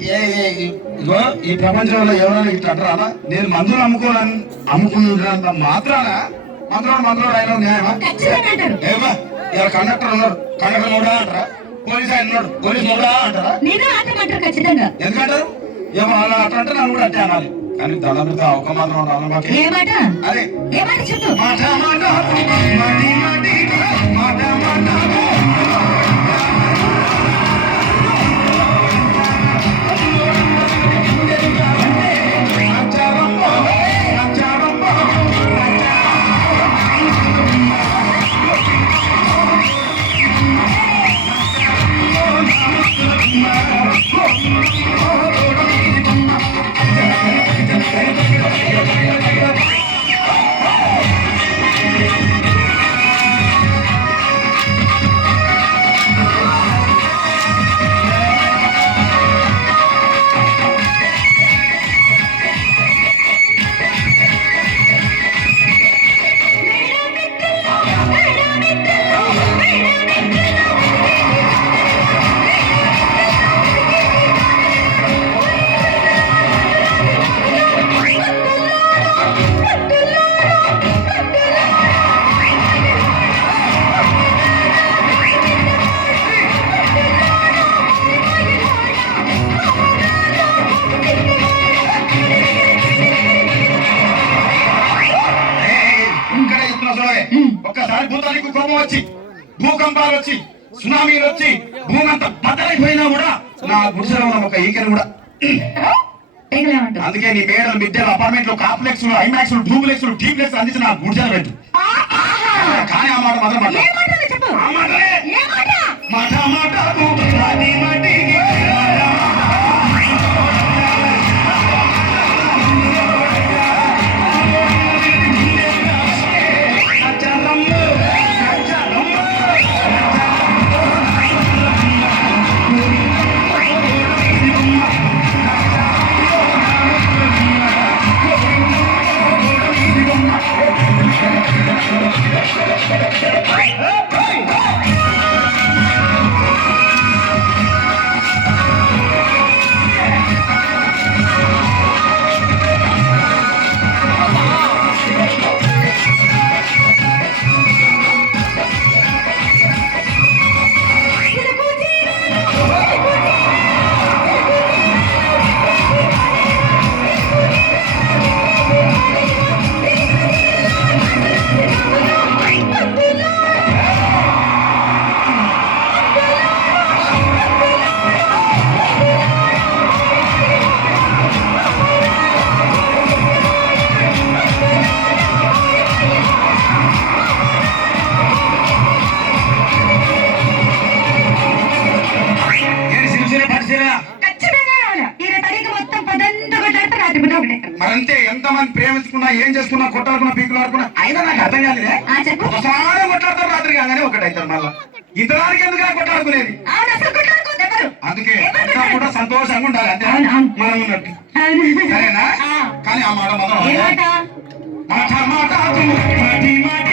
ఇగో ఈ ప్రపంచంలో ఎవరైనా ఇట్లా అంటారా? నేను మందులు అమ్ముకున్నంత మాత్రాన మందులోడు అయిన న్యాయమా? ఏమా ఇలా కండక్టర్ ఉన్నాడు, కండక్టర్ మూడా అంటారా? పోలీస్ ఆయన ఉన్నాడు, పోలీస్ మూడా అంటారా? ఎందుకంటారు? ఏమో అలా అట్లా అంటే నన్ను కూడా అట్టే అనాలి. కానీ దండమితో ఒక మాత్రం ఉండాలి మాకు. అదే మాట ఒక్కసారి భూతానికి కోపం వచ్చి, భూకంపాలు వచ్చి, సునామీలు వచ్చి, భూమి అంతా బద్దలైపోయినా కూడా నా గుడిసెలో ఉన్న ఒక ఈకను కూడా. అందుకే నీ మేడలు, మిద్దెలు, అపార్ట్మెంట్లు, కాంప్లెక్స్లు, ఐమాక్స్లు, డూప్లెక్స్లు, టీప్లెక్స్ అందించి నా గుడిసెలు పెట్టు. కానీ ఆ మాట మాత్రం మాట మరంతే. ఎంతమంది ప్రేమించుకున్నా, ఏం చేసుకున్నా, కొట్టాడుకున్నా, పీకులు ఆడుకున్నా, అయినా నాకు అర్థం కాలేదే. ఒకసారి కొట్లాడతారు, రాత్రి కాగానే ఒకటైతారు. మళ్ళా ఇంతదానికి ఎందుకు కొట్లాడుకునేది? అందుకే కూడా సంతోషంగా ఉండాలి, అంతే మనం ఉన్నట్టు. సరేనా? కానీ ఆ మాట మాత్రం మాట